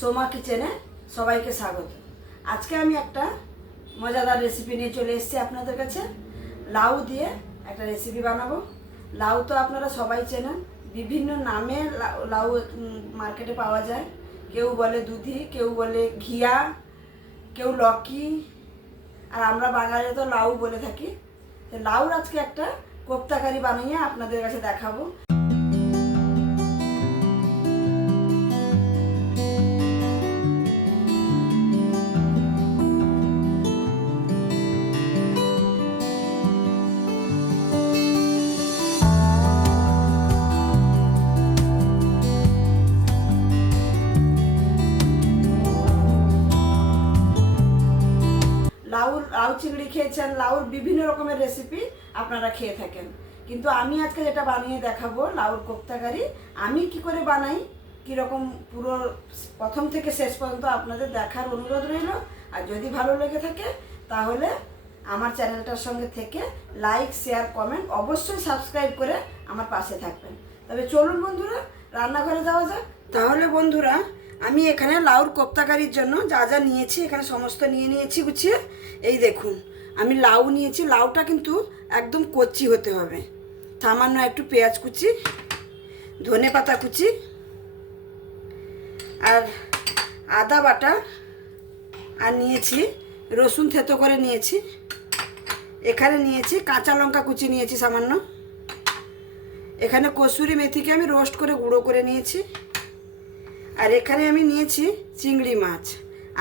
সোমা কিচেনে সবাইকে স্বাগত। আজকে আমি একটা মজাদার রেসিপি নিয়ে চলে এসেছি আপনাদের কাছে। লাউ দিয়ে একটা রেসিপি বানাবো। লাউ তো আপনারা সবাই চেনেন। বিভিন্ন নামে লাউ মার্কেটে পাওয়া যায়। কেউ বলে দুধি, কেউ বলে ঘিয়া, কেউ লকি। আর আমরা বাঙালি তো লাউ বলে থাকি। লাউর আজকে একটা কোপ্তাকারি বানিয়ে আপনাদের কাছে দেখাবো। লাউ চিংড়ি খেয়েছেন, লাউর বিভিন্ন রকমের রেসিপি আপনারা খেয়ে থাকেন। কিন্তু আমি আজকে যেটা বানিয়ে দেখাবো, লাউর কোপ্তাকারি আমি কি করে বানাই, কীরকম পুরো প্রথম থেকে শেষ পর্যন্ত আপনাদের দেখার অনুরোধ রইল। আর যদি ভালো লেগে থাকে, তাহলে আমার চ্যানেলটার সঙ্গে থেকে লাইক শেয়ার কমেন্ট অবশ্যই সাবস্ক্রাইব করে আমার পাশে থাকবেন। তবে চলুন বন্ধুরা, রান্নাঘরে যাওয়া যাক। তাহলে বন্ধুরা আমি এখানে লাউর কোপ্তাকারির জন্য যা যা নিয়েছি, এখানে সমস্ত নিয়ে নিয়েছি গুছিয়ে। এই দেখুন, আমি লাউ নিয়েছি। লাউটা কিন্তু একদম কচি হতে হবে। সামান্য একটু পেঁয়াজ কুচি, ধনে পাতা কুচি আর আদা বাটা আর নিয়েছি, রসুন থেতো করে নিয়েছি। এখানে নিয়েছি কাঁচা লঙ্কা কুচি নিয়েছি সামান্য। এখানে কসুরি মেথিকে আমি রোস্ট করে গুঁড়ো করে নিয়েছি। আর এখানে আমি নিয়েছি চিংড়ি মাছ।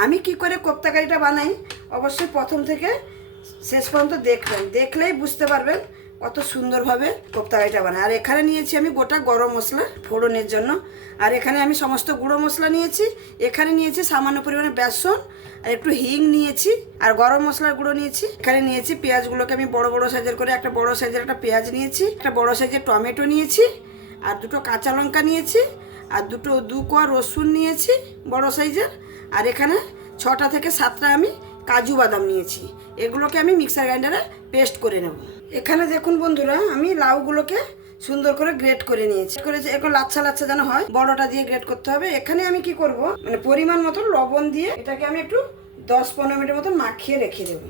আমি কি করে কোপ্তাকারিটা বানাই? অবশ্যই প্রথম থেকে শেষ পর্যন্ত দেখবেন। দেখলেই বুঝতে পারবেন কত সুন্দরভাবে কোপ্তাকারিটা বানাই আর এখানে নিয়েছি আমি গোটা গরম মশলা ফোড়নের জন্য। আর এখানে আমি সমস্ত গুঁড়ো মশলা নিয়েছি। এখানে নিয়েছি সামান্য পরিমাণে বেসন, আর একটু হিং নিয়েছি, আর গরম মশলার গুঁড়ো নিয়েছি। এখানে নিয়েছি পেঁয়াজগুলোকে আমি বড় বড় সাইজের করে একটা বড় সাইজের একটা পেঁয়াজ নিয়েছি, একটা বড় সাইজের টমেটো নিয়েছি, আর দুটো কাঁচা লঙ্কা নিয়েছি আর দুটো দু কোয়া রসুন নিয়েছি, বড় সাইজের, আর এখানে ছটা থেকে সাতটা আমি কাজু বাদাম নিয়েছি। এগুলোকে আমি মিক্সার গ্রাইন্ডারে পেস্ট করে নেব। এখানে দেখুন বন্ধুরা, আমি লাউগুলোকে সুন্দর করে গ্রেট করে নিয়েছি। করে এখন লাচ্ছা লাচ্ছা যেন হয়, বড়টা দিয়ে গ্রেট করতে হবে। এখানে আমি কি করব মানে পরিমাণ মতো লবণ দিয়ে এটাকে আমি একটু দশ পনেরো মিনিটের মতন মাখিয়ে রেখে দেবো।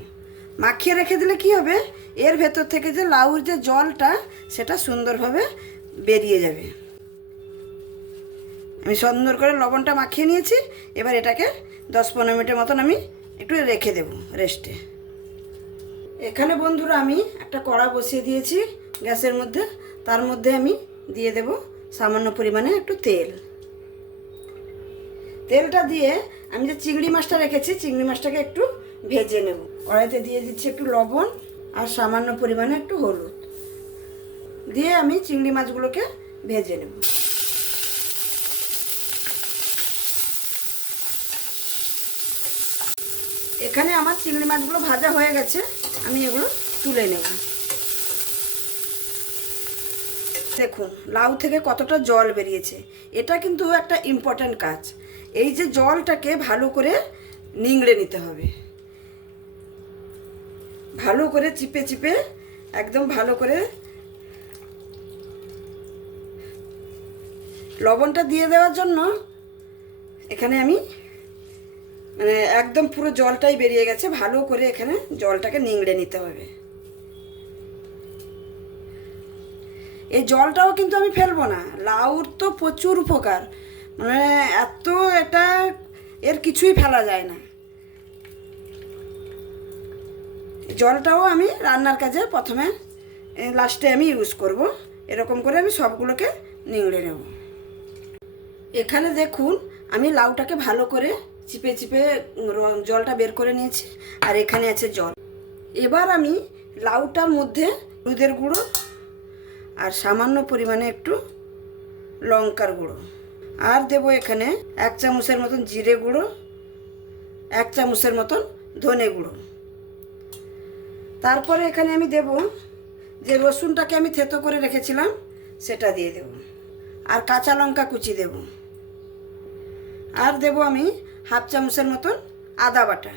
মাখিয়ে রেখে দিলে কি হবে, এর ভেতর থেকে যে লাউর যে জলটা, সেটা সুন্দরভাবে বেরিয়ে যাবে। আমি সুন্দর করে লবণটা মাখিয়ে নিয়েছি। এবার এটাকে দশ পনেরো মিনিটের মতন আমি একটু রেখে দেব রেস্টে। এখানে বন্ধুরা আমি একটা কড়া বসিয়ে দিয়েছি গ্যাসের মধ্যে। তার মধ্যে আমি দিয়ে দেব সামান্য পরিমাণে একটু তেল। তেলটা দিয়ে আমি যে চিংড়ি মাছটা রেখেছি, চিংড়ি মাছটাকে একটু ভেজে নেব। কড়াইতে দিয়ে দিচ্ছি একটু লবণ আর সামান্য পরিমাণে একটু হলুদ। দিয়ে আমি চিংড়ি মাছগুলোকে ভেজে নেব। এখানে আমার চিংড়ি মাছগুলো ভাজা হয়ে গেছে, আমি এগুলো তুলে নেব। দেখুন, লাউ থেকে কতটা জল বেরিয়েছে। এটা কিন্তু একটা ইম্পর্ট্যান্ট কাজ। এই যে জলটাকে ভালো করে নিংড়ে নিতে হবে। ভালো করে চিপে চিপে, একদম ভালো করে লবণটা দিয়ে দেওয়ার জন্য এখানে আমি মানে একদম পুরো জলটাই বেরিয়ে গেছে, ভালো করে এখানে জলটাকে নিংড়ে নিতে হবে। এই জলটাও কিন্তু আমি ফেলব না, লাউর তো প্রচুর উপকার। মানে এত এটা, এর কিছুই ফেলা যায় না। জলটাও আমি রান্নার কাজে প্রথমে লাস্টে আমি ইউজ করব। এরকম করে আমি সবগুলোকে নিংড়ে নেব। এখানে দেখুন, আমি লাউটাকে ভালো করে চিপে চিপে জলটা বের করে নিয়েছি, আর এখানে আছে জল। এবার আমি লাউটার মধ্যে হলুদের গুঁড়ো আর সামান্য পরিমাণে একটু লঙ্কার গুঁড়ো। আর দেব এখানে এক চামচের মতন জিরে গুঁড়ো, এক চামচের মতন ধনে গুঁড়ো। তারপরে এখানে আমি দেব যে রসুনটাকে আমি থেতো করে রেখেছিলাম, সেটা দিয়ে দেব। আর কাঁচা লঙ্কা কুচি দেব। আর দেব আমি হাফ চামচের মতন আদা বাটা।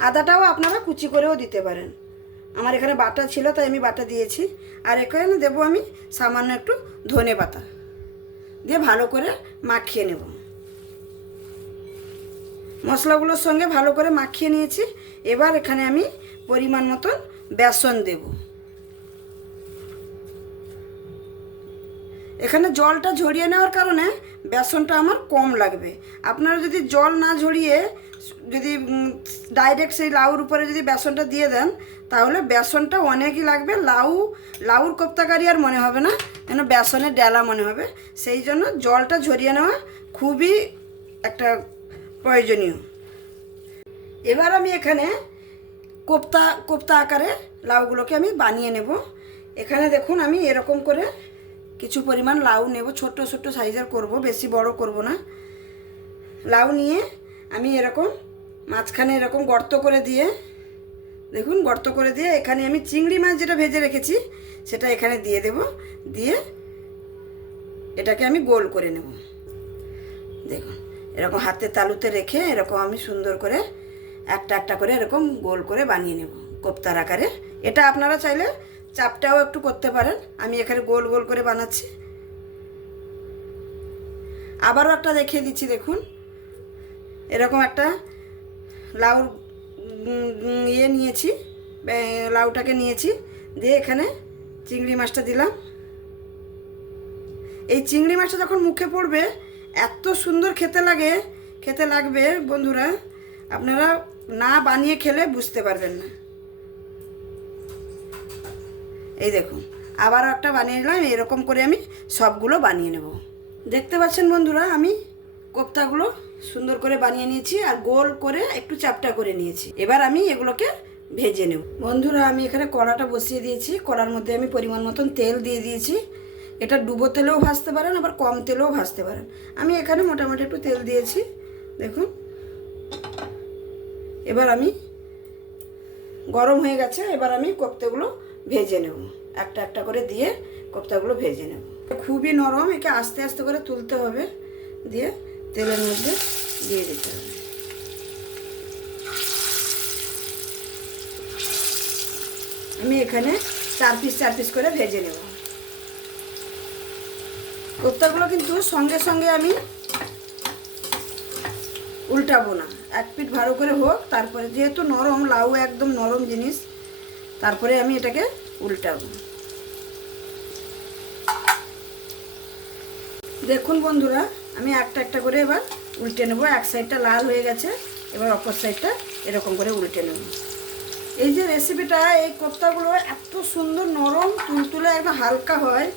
আদাটাও আপনারা কুচি করেও দিতে পারেন। আমার এখানে বাটা ছিল, তাই আমি বাটা দিয়েছি। আর এখানে দেবো আমি সামান্য একটু ধনে পাতা। দিয়ে ভালো করে মাখিয়ে নেব। মশলাগুলোর সঙ্গে ভালো করে মাখিয়ে নিয়েছি। এবার এখানে আমি পরিমাণ মতন বেসন দেব। এখানে জলটা ঝরিয়ে নেওয়ার কারণে বেসনটা আমার কম লাগবে। আপনারা যদি জল না ঝরিয়ে যদি ডাইরেক্ট সেই লাউর উপরে যদি বেসনটা দিয়ে দেন, তাহলে বেসনটা অনেকই লাগবে। লাউ, লাউর কোপ্তাকারি আর মনে হবে না, যেন বেসনের ডেলা মনে হবে। সেই জন্য জলটা ঝরিয়ে নেওয়া খুবই একটা প্রয়োজনীয়। এবার আমি এখানে কোপ্তা কোপ্তা আকারে লাউগুলোকে আমি বানিয়ে নেব। এখানে দেখুন আমি এরকম করে কিছু পরিমাণ লাউ নেব, ছোট্ট ছোট্ট সাইজের করব, বেশি বড় করব না। লাউ নিয়ে আমি এরকম মাঝখানে এরকম গর্ত করে দিয়ে, দেখুন গর্ত করে দিয়ে এখানে আমি চিংড়ি মাছ যেটা ভেজে রেখেছি, সেটা এখানে দিয়ে দেব, দিয়ে এটাকে আমি গোল করে নেব। দেখুন, এরকম হাতের তালুতে রেখে এরকম আমি সুন্দর করে একটা একটা করে এরকম গোল করে বানিয়ে নেব, কোপ্তার আকারে। এটা আপনারা চাইলে চাপটাও একটু করতে পারেন। আমি এখানে গোল গোল করে বানাচ্ছি। আবারও একটা দেখিয়ে দিচ্ছি দেখুন। এরকম একটা উম, ইয়ে নিয়েছি লাউটাকে নিয়েছি দিয়ে এখানে চিংড়ি মাছটা দিলাম। এই চিংড়ি মাছটা যখন মুখে পড়বে এত সুন্দর খেতে লাগে খেতে লাগবে বন্ধুরা আপনারা না বানিয়ে খেলে বুঝতে পারবেন না। এই দেখুন, আবারও একটা বানিয়ে নিলাম, এরকম করে আমি সবগুলো বানিয়ে নেব। দেখতে পাচ্ছেন বন্ধুরা, আমি কোপ্তাগুলো সুন্দর করে বানিয়ে নিয়েছি আর গোল করে একটু চাপটা করে নিয়েছি। এবার আমি এগুলোকে ভেজে নেব। বন্ধুরা, আমি এখানে কড়াটা বসিয়ে দিয়েছি। কড়ার মধ্যে আমি পরিমাণ মতন তেল দিয়ে দিয়েছি। এটা ডুবো তেলেও ভাজতে পারেন, আবার কম তেলেও ভাজতে পারেন। আমি এখানে মোটামুটি একটু তেল দিয়েছি। দেখুন, এবার আমি গরম হয়ে গেছে, এবার আমি কোপ্তাগুলো ভেজে নেব। একটা একটা করে দিয়ে কোপ্তাগুলো ভেজে নেব। খুবই নরম, একে আস্তে আস্তে করে তুলতে হবে। দিয়ে তেলের মধ্যে দিয়ে দিতে হবে। আমি এখানে চার পিস চার পিস করে ভেজে নেব। কোপ্তাগুলো কিন্তু সঙ্গে সঙ্গে আমি উল্টাবো না। এক পিঠ ভালো করে হোক, তারপরে যেহেতু নরম, লাউ একদম নরম জিনিস, তারপরে আমি এটাকে উল্টাবো। দেখুন বন্ধুরা, আমি একটা একটা করে এবার উল্টে নেব। এক সাইডটা লাল হয়ে গেছে, এবার অপর সাইডটা এরকম করে উল্টে নেব। এই যে রেসিপিটা এই কোপ্তাগুলো এত সুন্দর নরম, তুলতুলে, একদম হালকা হয়।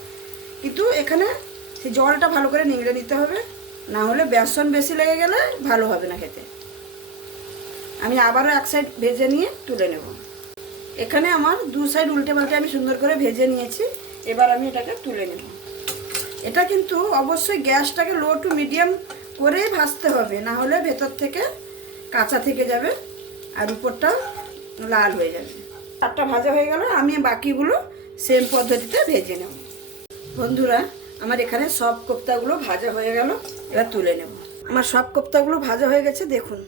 কিন্তু এখানে সেই জলটা ভালো করে নিংড়ে নিতে হবে। না হলে বেসন বেশি লেগে গেলে ভালো হবে না খেতে। আমি আবারও এক সাইড ভেজে নিয়ে তুলে নেব। এখানে আমার দু সাইড উল্টে পাল্টে আমি সুন্দর করে ভেজে নিয়েছি। এবার আমি এটাকে তুলে নেব। এটা কিন্তু অবশ্যই গ্যাসটাকে লো টু মিডিয়াম করেই ভাজতে হবে, না হলে ভেতর থেকে কাঁচা থেকে যাবে আর উপরটাও লাল হয়ে যাবে। চারটা ভাজা হয়ে গেল, আমি বাকিগুলো সেম পদ্ধতিতে ভেজে নেব। বন্ধুরা, আমার এখানে সব কোপ্তাগুলো ভাজা হয়ে গেল, এবার তুলে নেব। আমার সব কোপ্তাগুলো ভাজা হয়ে গেছে, দেখুন।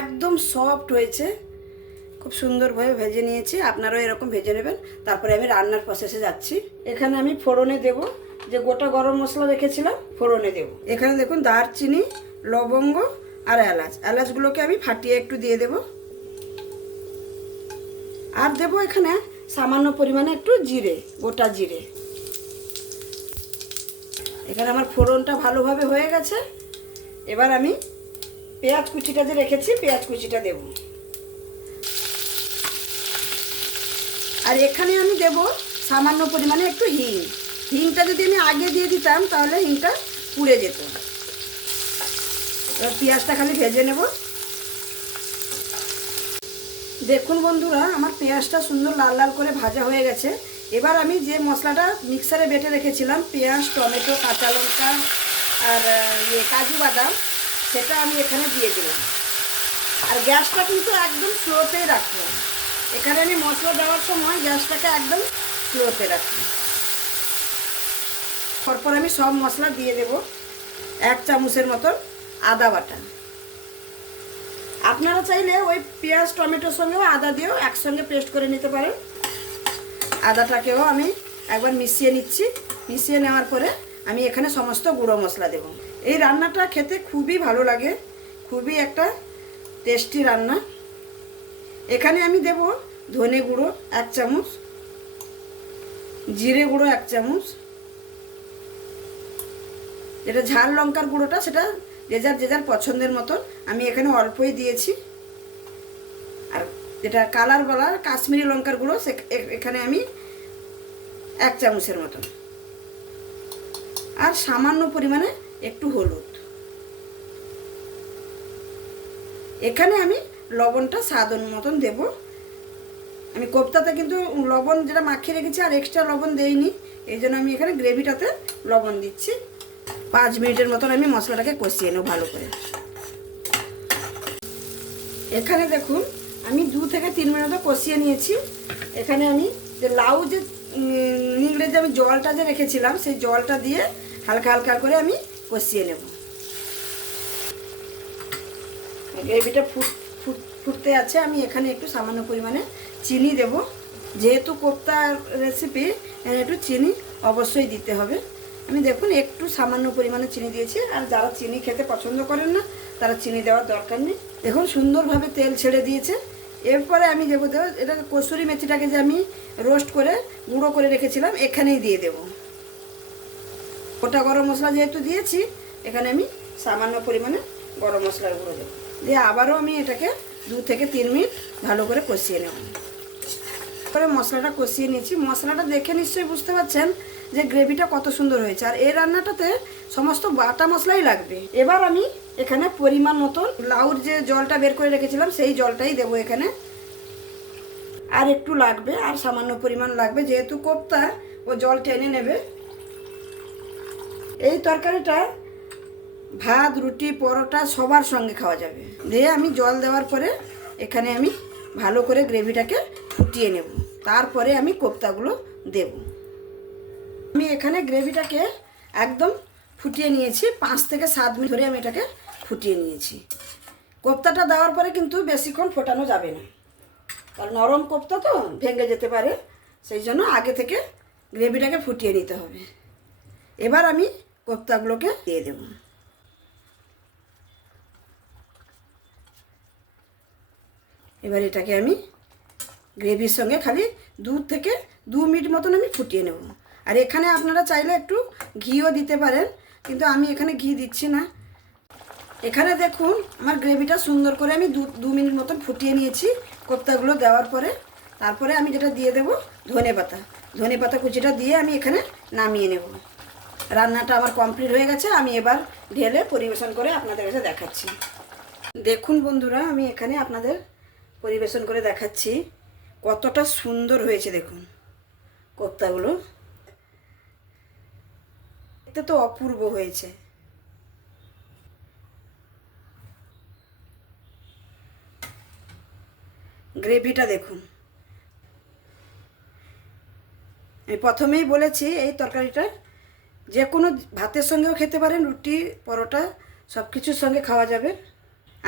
একদম সফট হয়েছে। খুব সুন্দরভাবে ভেজে নিয়েছি, আপনারাও এরকম ভেজে নেবেন। তারপরে আমি রান্নার প্রসেসে যাচ্ছি। এখানে আমি ফোড়নে দেব, যে গোটা গরম মশলা রেখেছিলাম, ফোড়নে দেব। এখানে দেখুন দারচিনি, লবঙ্গ আর এলাচ। এলাচগুলোকে আমি ফাটিয়ে একটু দিয়ে দেব। আর দেব এখানে সামান্য পরিমাণে একটু জিরে, গোটা জিরে। এখানে আমার ফোড়নটা ভালোভাবে হয়ে গেছে। এবার আমি পেঁয়াজ কুচিটা যে রেখেছি, পেঁয়াজ কুচিটা দেব। আর এখানে আমি দেব সামান্য পরিমাণে একটু হিং। হিংটা যদি আমি আগে দিয়ে দিতাম, তাহলে হিংটা পুড়ে যেত। এবার পেঁয়াজটা খালি ভেজে নেব। দেখুন বন্ধুরা, আমার পেঁয়াজটা সুন্দর লাল লাল করে ভাজা হয়ে গেছে। এবার আমি যে মশলাটা মিক্সারে বেটে রেখেছিলাম, পেঁয়াজ, টমেটো, কাঁচা লঙ্কা আর ইয়ে কাজু বাদাম, সেটা আমি এখানে দিয়ে দিলাম। আর গ্যাসটা কিন্তু একদম স্লোতেই রাখলাম এখানে আমি মশলা দেওয়ার সময় গ্যাসটাকে একদম স্লোতে রাখি। তারপর আমি সব মশলা দিয়ে দেব এক চামচের মতন আদা বাটা। আপনারা চাইলে ওই পেঁয়াজ, টমেটোর সঙ্গেও আদা দিয়েও একসঙ্গে পেস্ট করে নিতে পারেন। আদাটাকেও আমি একবার মিশিয়ে নিচ্ছি। মিশিয়ে নেওয়ার পরে আমি এখানে সমস্ত গুঁড়ো মশলা দেব। এই রান্নাটা খেতে খুবই ভালো লাগে। খুবই একটা টেস্টি রান্না। এখানে আমি দেব ধনে গুঁড়ো এক চামচ, জিরে গুঁড়ো এক চামচ। যেটা ঝাল লঙ্কার গুঁড়োটা, সেটা যে যার যে যার পছন্দের মতন। আমি এখানে অল্পই দিয়েছি। আর যেটা কালার বলার কাশ্মীরি লঙ্কার গুঁড়ো, সে এখানে আমি এক চামচের মতন। আর সামান্য পরিমাণে একটু হলুদ। এখানে আমি লবণটা স্বাদ মতন দেব। আমি কোপ্তাতে কিন্তু লবণ যেটা মাখিয়ে রেখেছি আর এক্সট্রা লবণ দেইনি, এই জন্য আমি এখানে গ্রেভিটাতে লবণ দিচ্ছি। পাঁচ মিনিটের মতন আমি মশলাটাকে কষিয়ে নেব ভালো করে। এখানে দেখুন, আমি দু থেকে তিন মিনিট কষিয়ে নিয়েছি। এখানে আমি যে লাউ যে নিংড়ে যে আমি জলটা যে রেখেছিলাম, সেই জলটা দিয়ে হালকা হালকা করে আমি কষিয়ে নেব। গ্রেভিটা ফুট ফুটতে আছে, আমি এখানে একটু সামান্য পরিমাণে চিনি দেব। যেহেতু কোপ্তা রেসিপি একটু চিনি অবশ্যই দিতে হবে। আমি দেখুন, একটু সামান্য পরিমাণে চিনি দিয়েছি, আর যারা চিনি খেতে পছন্দ করেন না, তারা চিনি দেওয়ার দরকার নেই। দেখুন, সুন্দরভাবে তেল ছেড়ে দিয়েছে। এরপরে আমি দেবো দেবো, এটা কসুরি মেথিটাকে যে আমি রোস্ট করে, গুঁড়ো করে রেখেছিলাম, এখানেই দিয়ে দেবো। গোটা গরম মশলা যেহেতু দিয়েছি, এখানে আমি সামান্য পরিমাণে গরম মশলার গুঁড়ো দেবো। দিয়ে আবারও আমি এটাকে দু থেকে তিন মিনিট ভালো করে কষিয়ে নেব। করে মশলাটা কষিয়ে নিয়েছি মশলাটা দেখে নিশ্চয়ই বুঝতে পারছেন যে গ্রেভিটা কত সুন্দর হয়েছে। আর এই রান্নাটাতে সমস্ত বাটা মশলাই লাগবে। এবার আমি এখানে পরিমাণ মতন লাউর যে জলটা বের করে রেখেছিলাম, সেই জলটাই দেবো এখানে। আর একটু লাগবে, আর সামান্য পরিমাণ লাগবে। যেহেতু কোপ্তা, ও জল টেনে নেবে। এই তরকারিটা ভাত, রুটি, পরোটা সবার সঙ্গে খাওয়া যাবে। দিয়ে আমি জল দেওয়ার পরে এখানে আমি ভালো করে গ্রেভিটাকে ফুটিয়ে নেব। তারপরে আমি কোপ্তাগুলো দেব। আমি এখানে গ্রেভিটাকে একদম ফুটিয়ে নিয়েছি। পাঁচ থেকে সাত মিনিট ধরে আমি এটাকে ফুটিয়ে নিয়েছি। কোপ্তাটা দেওয়ার পরে কিন্তু বেশিক্ষণ ফোটানো যাবে না। কারণ নরম কোপ্তা তো, ভেঙে যেতে পারে। সেই জন্য আগে থেকে গ্রেভিটাকে ফুটিয়ে নিতে হবে। এবার আমি কোপ্তাগুলোকে দিয়ে দেব। এবার এটাকে আমি গ্রেভির সঙ্গে খালি দু থেকে দু মিনিট মতন আমি ফুটিয়ে নেব। আর এখানে আপনারা চাইলে একটু ঘিও দিতে পারেন, কিন্তু আমি এখানে ঘি দিচ্ছি না। এখানে দেখুন, আমার গ্রেভিটা সুন্দর করে আমি দু দু মিনিট মতন ফুটিয়ে নিয়েছি কোপ্তাগুলো দেওয়ার পরে। তারপরে আমি যেটা দিয়ে দেবো, ধনে পাতা। ধনে পাতা কুচিটা দিয়ে আমি এখানে নামিয়ে নেব। রান্নাটা আমার কমপ্লিট হয়ে গেছে, আমি এবার ঢেলে পরিবেশন করে আপনাদের কাছে দেখাচ্ছি। দেখুন বন্ধুরা, আমি এখানে আপনাদের পরিবেশন করে দেখাচ্ছি। কতটা সুন্দর হয়েছে দেখুন কোপ্তাগুলো। এতে তো অপূর্ব হয়েছে। গ্রেভিটা দেখুন। আমি প্রথমেই বলেছি এই তরকারিটা যে কোনো ভাতের সঙ্গেও খেতে পারেন, রুটি, পরোটা সব কিছুর সঙ্গে খাওয়া যাবে।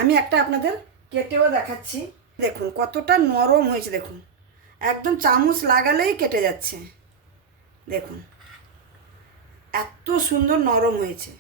আমি একটা আপনাদের কেটেও দেখাচ্ছি। দেখুন, কতটা নরম হয়েছে, দেখুন। একদম চামচ লাগালেই কেটে যাচ্ছে। দেখুন, এত সুন্দর নরম হয়েছে।